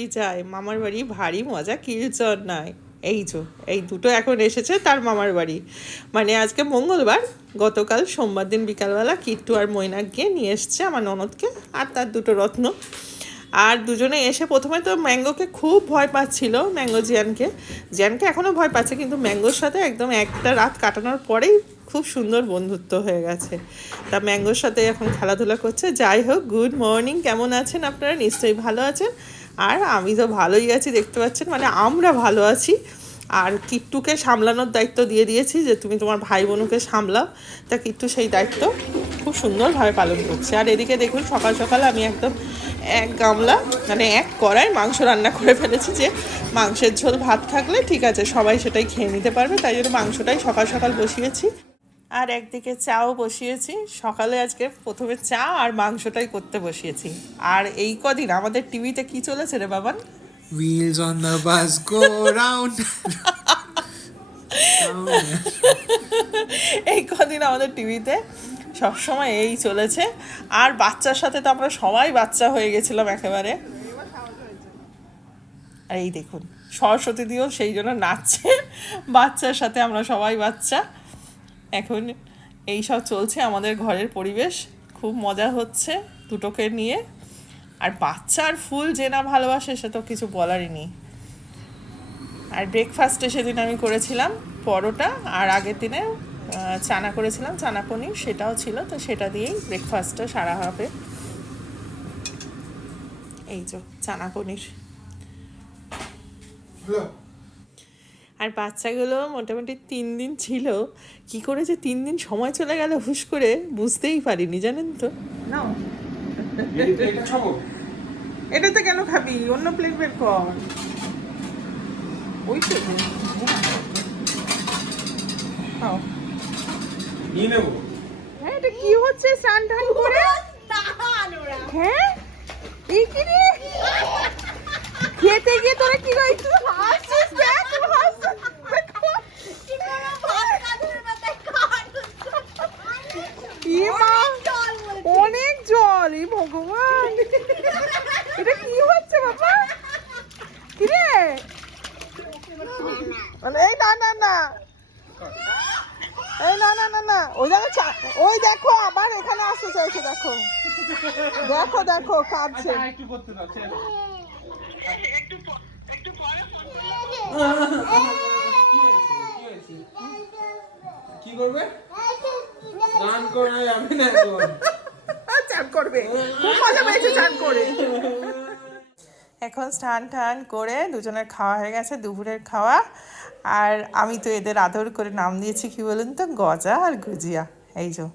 বাড়ি যায়, মামার বাড়ি ভারী মজা, কিলচর নয়। এই দুটো এখন এসেছে তার মামার বাড়ি। মানে আজকে মঙ্গলবার, গতকাল সোমবার দিন বিকালবেলা কিট্টু আর মৈনাক গিয়ে নিয়ে এসছে আমার ননদকে আর তার দুটো রত্ন। আর দুজনে এসে প্রথমে তো ম্যাঙ্গোকে খুব ভয় পাচ্ছিল, ম্যাঙ্গো জিয়ানকে এখনও ভয় পাচ্ছে, কিন্তু ম্যাঙ্গোর সাথে একদম একটা রাত কাটানোর পরেই খুব সুন্দর বন্ধুত্ব হয়ে গেছে। তা ম্যাঙ্গোর সাথে এখন খেলাধুলা করছে। যাই হোক, গুড মর্নিং, কেমন আছেন আপনারা? নিশ্চয়ই ভালো আছেন। আর আমি তো ভালোই আছি, দেখতে পাচ্ছেন, মানে আমরা ভালো আছি। আর কিট্টুকে সামলানোর দায়িত্ব দিয়ে দিয়েছি যে তুমি তোমার ভাই বোনকে সামলাও। তা কিট্টু সেই দায়িত্ব খুব সুন্দরভাবে পালন করছে। আর এদিকে দেখুন, সকাল সকাল আমি একদম এক গামলা, মানে এক কড়াই মাংস রান্না করে ফেলেছি, যে মাংসের ঝোল ভাত থাকলে ঠিক আছে, সবাই সেটাই খেয়ে নিতে পারবে, তাই জন্য মাংসটাই সকাল সকাল বসিয়েছি। আর একদিকে চাও বসিয়েছি। সকালে আজকে প্রথমে চা আর মাংসটাই করতে বসিয়েছি। আর এই কদিন আমাদের টিভিতে কি চলেছে রে Baban? Wheels on the bus go round. এই কদিন আমাদের টিভিতে সবসময় এই চলেছে। আর বাচ্চার সাথে তো আমরা সবাই বাচ্চা হয়ে গেছিলাম একেবারে। আর এই দেখুন, সরস্বতী দিয়েও সেই জন্য নাচছে, বাচ্চার সাথে আমরা সবাই বাচ্চা। এখন এই সব চলছে আমাদের ঘরের পরিবেশ, খুব মজা হচ্ছে দুটোকে নিয়ে। আর বাচ্চার ফুল যে না ভালোবাসে সে তো কিছু বলারই নেই। আর ব্রেকফাস্টে সেদিন আমি করেছিলাম পরোটা, আর আগের দিনে চানা করেছিলাম, চানা পনির, সেটাও ছিল, তো সেটা দিয়েই ব্রেকফাস্টটা সারা হবে। এই যে চানা পনির। আর বাচ্চাগুলো মোটামুটি 3 দিন ছিল, কি করে যে 3 দিন সময় চলে গেল হুশ করে বুঝতেই পারিনি, জানেন তো। নাও, এটাতে কেন খাবি? অন্য প্লেট বের কর। ওই তো হ্যাঁ, এটা কি হচ্ছে স্নান টান করে? হ্যাঁ, এই কি রে, খেতে গিয়ে তোরা কি করে একটু হাসছিস? দেখ অনেক জল, এই ভগবান, এটা কি হচ্ছে বাবা? কি রে? এই না না না, এই না না না না, ওই দেখো, ওই দেখো আবার এখানে আসতে চাইছে, দেখো দেখো দেখো কাঁদছে। কি করবে? স্নান করে আমি না চান করবে, খুব মজা পেয়েছে চান করে। এখন স্নান টান করে দুজনের খাওয়া হয়ে গেছে, দুপুরের খাওয়া। আর আমি তো এদের আদর করে নাম দিয়েছি কি বলুন তো, গজা আর গুজিয়া। এই যে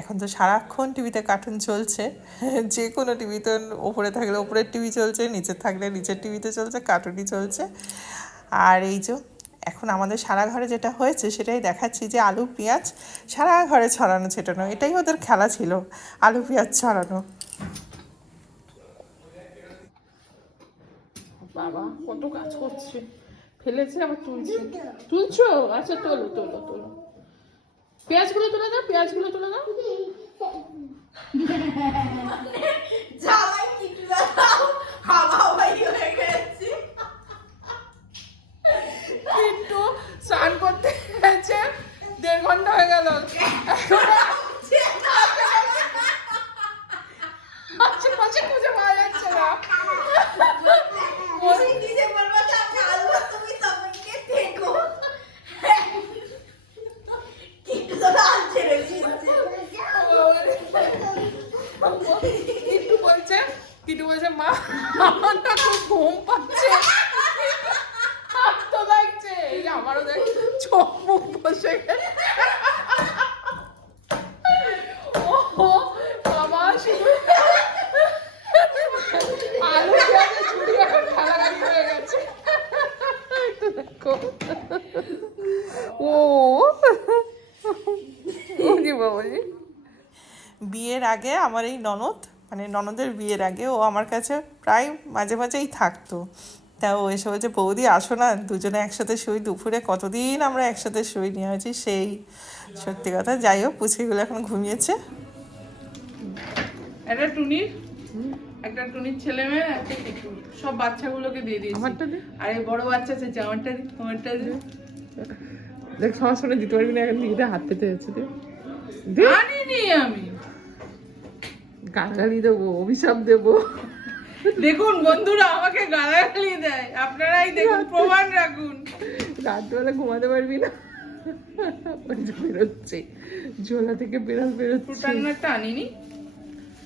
এখন তো সারাক্ষণ টিভিতে কার্টুন চলছে, যে কোনো টিভিতে, ওপরে থাকলে ওপরের টিভি চলছে, নিচে থাকলে নিচের টিভিতে চলছে, কার্টুনই চলছে। আর এই যে এখন আমাদের সারা ঘরে যেটা হয়েছে সেটাই দেখাচ্ছি, যে আলু পেঁয়াজ সারা ঘরে ছড়ানো ছেটানো, এটাই ওদের খেলা ছিল, আলু পেঁয়াজ ছড়ানো। বাবা কত কাজ করছে, ফেলেছে আবার তুলছো? আচ্ছা তোলো তোলো তোলো, পেঁয়াজগুলো তুলে দাও, পেঁয়াজগুলো তুলে দাও। কিন্তু স্নান করতে গেছে 1.5 ঘন্টা হয়ে গেল, আশেপাশে খুঁজে পাওয়া যাচ্ছে না। কিটু বলছে মা আমার না খুব ঘুম পাচ্ছে, তো লাগছে, এই আমারও দেখ চোখ মুখ বসে গেছে। ও বাবা, আলু পেঁয়াজের ঝুড়ি এখন ঠালাগাড়ি হয়ে গেছে, একটু দেখো। ও বাবাজি, বিয়ের আগে আমার এই ননদ, মানে ননদের বিয়ের আগে ও আমার কাছে প্রায় মাঝে মাঝেই থাকতো। তা ও এসে বলছে বৌদি আসো না, দুজনে একসাথে শুই, দুপুরে কতদিন আমরা একসাথে শুই নিয়ে হয়েছি সেই, সত্যি কথা। যাই হোক, পুচকিগুলো এখন ঘুমিয়েছে। এটা টুনির একটা টুনির ছেলে মেয়ে, একটা টিকটু, সব বাচ্চাগুলোকে দিয়ে দিয়েছি। আমারটা দে। আর এই বড় বাচ্চা চাইছে আমারটা দি, আমারটা দি। দেখ সবার সামনে দিতে পারবি না, এখন দিদিটা হাত পেতে যাচ্ছে। আনিনি আমি। গালাগালি দেবো, অভিশাপ দেবো। দেখুন বন্ধুরা আমাকে গালাগালি দেয়, আপনারাই দেখুন, প্রমাণ রাখুন। রাতবেলা ঘুমাতে পারবি না, ওই যে বেরোচ্ছে ঝোলা থেকে বেড়াল বেরোচ্ছে। ফুটান্নাটা আনিনি,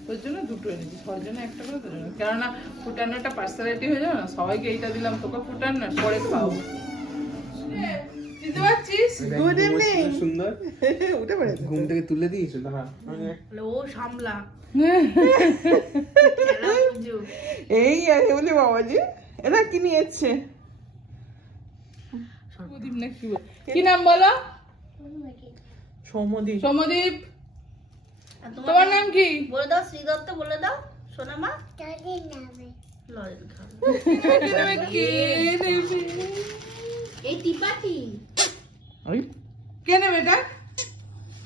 ওর জন্য দুটো এনেছি, সবার জন্য একটা করে দুটো, কেননা ফুটান্নাটা পার্সোনালিটি হয়ে যাবে না, সবাইকে এইটা দিলাম, তোকে ফুটান্না পরে খাওয়াবো। বুঝতে পারছিস? Good evening. সুন্দর উঠে পড়ে ঘুম থেকে তুলে দিয়েছো দাঁড়া ও সামলা এই আছে বলে বাবাজি। এরা কি নিয়ে এসছে? প্রদীপ না কি বল, কি নাম বলো? সৌমদীপ। সমদীপ। তোমার নাম কি? বলে দাও, শ্রী দত্ত বলে দাও। সোনা মা লজেন খাবে। কে নেবে? এই টিপাটি ওই কে নেবে এটা?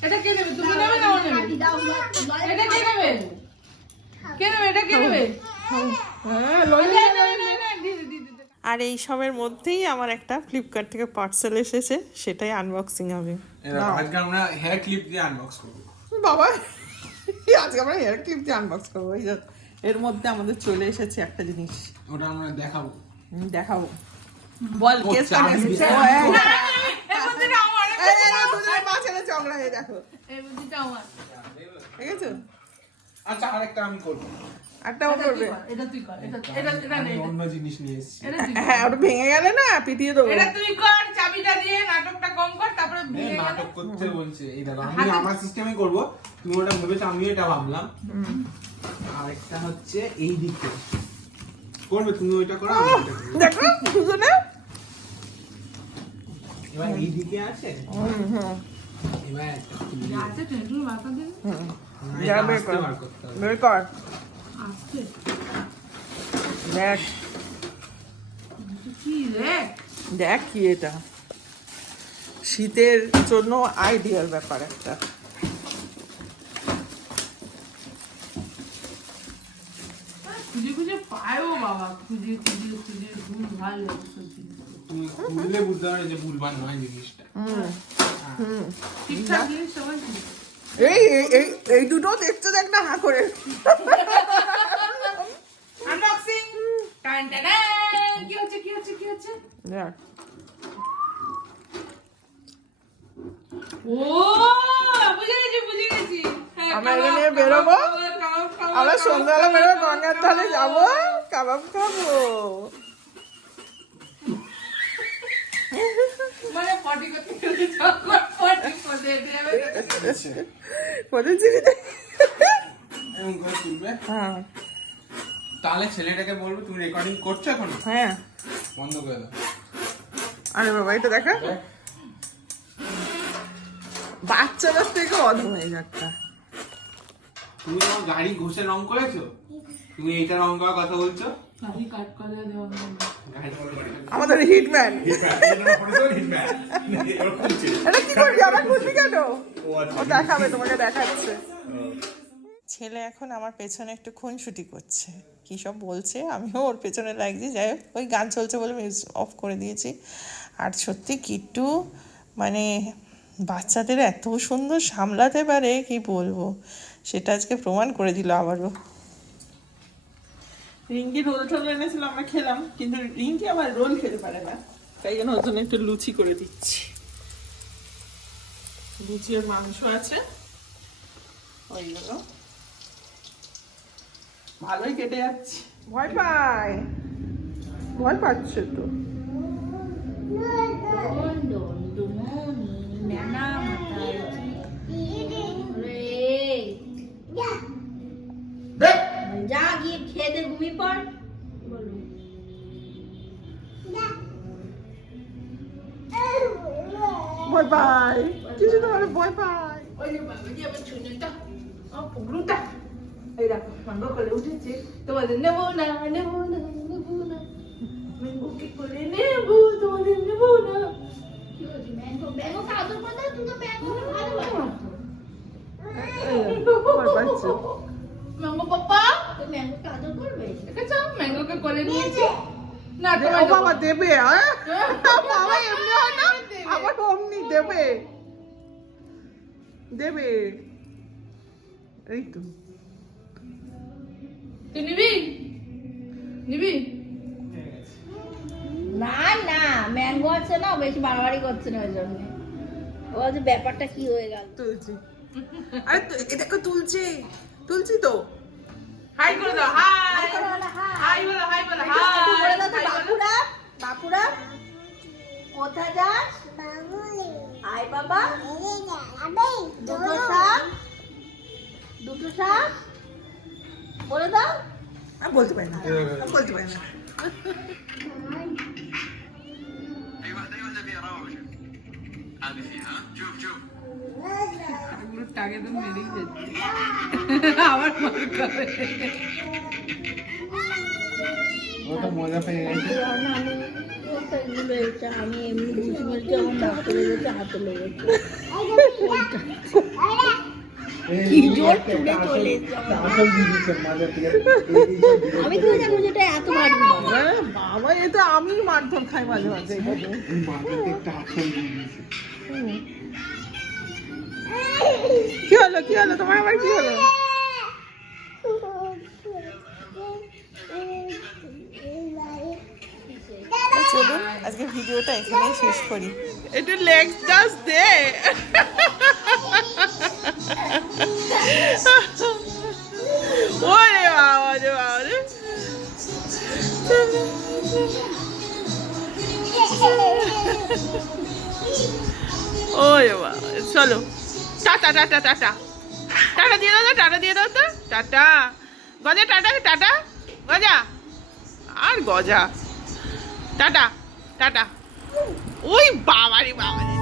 এটা কে নেবে? তুমি নেবে না ও নেবে? দাও এটা কে নেবে? কে নেবে? এটা কে নেবে? হ্যাঁ, না, না, না, না, দি, দি, দি, দি। আর এই সবের মধ্যেই আমার একটা ফ্লিপকার্ট থেকে পার্সেল এসেছে, সেটাই আনবক্সিং হবে। আজকে আমরা হেয়ার ক্লিপ দিয়ে আনবক্স করবো বাবা, আজকে আমরা হেয়ার ক্লিপ দিয়ে আনবক্স করবো। এই যে এর মধ্যে আমাদের চলে এসেছে একটা জিনিস, ওটা আমরা দেখাবো দেখাবো। বল ও, কেস চাবি এসেছে। দিয়ে। ও, হ্যাঁ। এই বুদ্ধিটা আমার, দুজনের মাঝখানে ঝগড়া হয়ে দেখো, এই বুদ্ধিটা আমার। ঠিক আছে? আচ্ছা আরেকটা আমি করবো একটা ও এটা তুই করবে। কর, এটা তুই কর, এটা আমি নে, অন্য জিনিস নিয়ে এসেছি এটা তুই কর। হ্যাঁ, ওটা ভেঙে গেলে না পিটিয়ে দেবো। এটা তুই কর, চাবিটা দিয়ে নাটকটা কম কর, তারপরে এই ভেঙে গেলে। নাটক করতে বলছে এই দাদা আমি আমার সিস্টেমে করবো তুমি ওটা ভেবেছো আমি এটা ভাবলাম আরেকটা হচ্ছে এই দিকে করবে তুমি ওইটা করো আমি ওইটা করবো। দেখো দুজনে। এবার এই দিকে আছে হুম। এবার একটা খুলবি। আছে টেনশন মাথা দিয়ে না, যা এটা বের আস্তে কর। বার করতে হবে। বের কর। আসছে। দেখ কি রে? দেখ কি এটা, শীতের জন্য আইডিয়াল ব্যাপার একটা। খুঁজে খুঁজে পায়ও বাবা, খুঁজে খুঁজে খুঁজে ভুল ভাল তুমি খুললে বুঝতে পারবে যে ভুলভাল নয় জিনিসটা ঠিকঠাক জিনিস সবাই খুঁজে। এই এই- এই এই দুটো দেখতে দেখ না, হাঁ করে। আনবক্সিং টান টান, কি হচ্ছে কি হচ্ছে কি হচ্ছে? দেখ। ও বুঝে গেছি বুঝে গেছি। হ্যাঁ, আমরা কাবাব, এটা নিয়ে কাবাব, বেরোবো। কাবাব, কাবাব, কাবাব, আমরা কাবাব, সন্ধ্যাবেলা কাবাব, বেরোবো, কাবাব, গঙ্গার ধারে কাবাব। যাবো, কাবাব খাবো। মানে পটি করতে করতে যখন পটি করে দেবে। কোথায় চিনি দেখ। এমন করে তুলবে হ্যাঁ তাহলে ছেলেটাকে বলবো তুমি রেকর্ডিং করছো এখন হ্যাঁ। বন্ধ করে দাও আরে বাবা, এটা দেখা, বাচ্চাদের থেকে অধম হয়ে যাচ্ছে। তুমি তোমার গাড়ি ঘষে রং করেছো তুমি এইটা রং করার কথা বলছো গাড়ি কাট করে দেওয়া হবে। আমাদের হিটম্যান। এটা কি করবি, আমার খুশি কেন? ও দেখাবে, তোমাকে দেখাচ্ছে। ছেলে এখন আমার পেছনে একটু খুনসুটি করছে, কি সব বলছে, আমিও ওর পেছনে লাগছি। যাই হোক, ওই গান চলছে বলে মিউজিক অফ করে দিয়েছি। আর সত্যি কিট্টু মানে বাচ্চাদের এত সুন্দর সামলাতে পারে কি বলবো, সেটা আজকে প্রমাণ করে দিল আবারও। রিঙ্কি রোল টোল এনেছিল, আমরা খেলাম, কিন্তু রিঙ্কি আবার রোল খেতে পারে না, তাই জন্য ওর জন্য একটু লুচি করে দিচ্ছি। লুচি আর মাংস আছে, ওইগুলো ভালোই কেটে যাচ্ছে। ভয় পায়, ভয় পাচ্ছে তো। যা গিয়ে খেয়ে দে, ঘুমিয়ে পড়। ভয় পায়, কিছু তো মানে ভয় পায়। ওই যে বাবা যে আমার ছুনিটা, আমার পুগলুটা, এই দেখো ম্যাঙ্গো কোলে উঠেছে, তোমাদের নেবো না নেবো না নেবো না, ম্যাঙ্গোকে কোলে নেবো, তোমাদের নেবো না। কি হচ্ছে? ম্যাঙ্গো ম্যাঙ্গো আদর করে দাও, তুমি তো ম্যাঙ্গো ভালোবাসো। ভয় পাচ্ছে। ম্যাঙ্গো পাপা ওই ম্যাঙ্গোকে আদর করবে? দেখেছো ম্যাঙ্গোকে কোলে নিয়েছি না ও তোমার বাবা দেবে, হ্যাঁ বাবা এমনি হয় না, আবার অমনি দেবে, দেবে। এই তো তুই নিবি নিবি না না, ম্যাঙ্গো আছে না, বেশি বাড়াবাড়ি করছে না ওই জন্য। ও যে ব্যাপারটা কি হয়ে গেল। তুলছি, আরে এ দেখো তুলছে, তুলছি তো। হাই করে দাও হাই হাই বলো একটু বলে দাও তো, হাই বলো বাপুরা, বাপুরা কোথায় যাস? আয় বাবা, দুটো সাপ, দুটো সাপ বলে দাও। আমি বলতে পারি না, আমি বলতে পারি না। এগুলো টাকে তো মেরেই যাচ্ছে আবার মার খাবে ও তো মজা পেয়ে গেছে। আমি এমনি বুঝি মেরেছি, আমার নাকে লেগেছে, হাতে লেগেছে। কি জোর চুলে চলে এসেছে আমার। আসল জিনিস মজা পেয়ে আমি তো জানি যেটা এত ভারী নয়। হ্যাঁ, বাবা এ তো আমি মারধর খাই মাঝে মাঝে এইভাবে। মাথাতে একটা আসল জিনিস। কি হলো, কি হলো তোমার, আবার কি হলো? চলুন আজকে ভিডিওটা এখানেই শেষ করি। একটু লেগ ডাস দে। ওরে বাবা রে বাবা রে। ওরে বাবা, চলো টাটা টাটা টাটা টাটা দিয়ে দাও তো, টাটা দিয়ে দাও তো, টাটা গজা, টাটা টাটা গজা, আর গজা, টাটা টাটা। ওই বাবারে বাবারে।